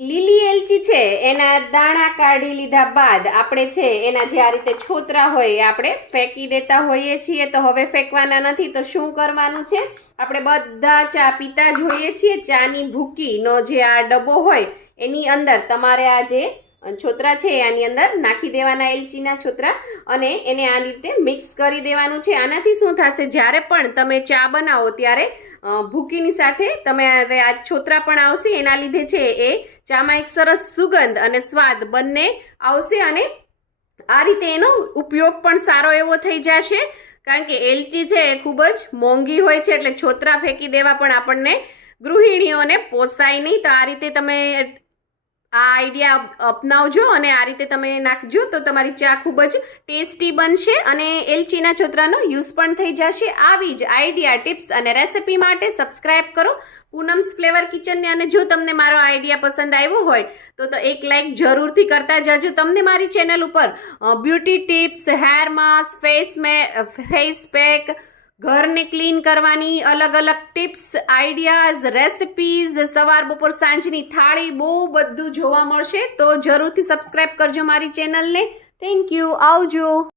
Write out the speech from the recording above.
લીલી એલચી છે એના દાણા કાઢી લીધા બાદ આપણે છે એના જે આ રીતે છોતરા હોય એ આપણે ફેંકી દેતા હોઈએ છીએ. તો હવે ફેંકવાના નથી. તો શું કરવાનું છે, આપણે બધા ચા પીતા જ હોઈએ છીએ. ચાની ભૂકીનો જે આ ડબ્બો હોય એની અંદર તમારે આ જે છોતરા છે આની અંદર નાખી દેવાના, એલચીના છોતરા, અને એને આ રીતે મિક્સ કરી દેવાનું છે. આનાથી શું થશે, જ્યારે પણ તમે ચા બનાવો ત્યારે ભૂકીની સાથે તમે આ છોતરા પણ આવશે. એના લીધે છે એ ચામાં એક સરસ સુગંધ અને સ્વાદ બંને આવશે, અને આ રીતે એનો ઉપયોગ પણ સારો એવો થઈ જશે. કારણ કે એલચી છે એ ખૂબ જ મોંઘી હોય છે, એટલે છોતરા ફેંકી દેવા પણ આપણને ગૃહિણીઓને પોસાય નહીં. તો આ રીતે તમે આ આઈડિયા અપનાવજો અને આ રીતે તમે નાખજો તો તમારી ચા ખૂબ જ ટેસ્ટી બનશે અને એલચીના છોતરાનો યુઝ પણ થઈ જશે. આવી જ આઈડિયા, ટિપ્સ અને રેસિપી માટે સબસ્ક્રાઇબ કરો પૂનમ્સ ફ્લેવર કિચનને. અને જો તમને મારો આઈડિયા પસંદ આવ્યો હોય તો એક લાઈક જરૂરથી કરતા જાજો. તમને મારી ચેનલ ઉપર beauty tips, hair mask, face pack, ઘરને ક્લીન કરવાની અલગ અલગ ટિપ્સ, આઈડિયાઝ, રેસિપીઝ, સવાર બપોર સાંજની થાળી, બહુ બધું જોવા મળશે. તો જરૂરથી સબસ્ક્રાઇબ કરજો મારી ચેનલને. Thank you. આવજો.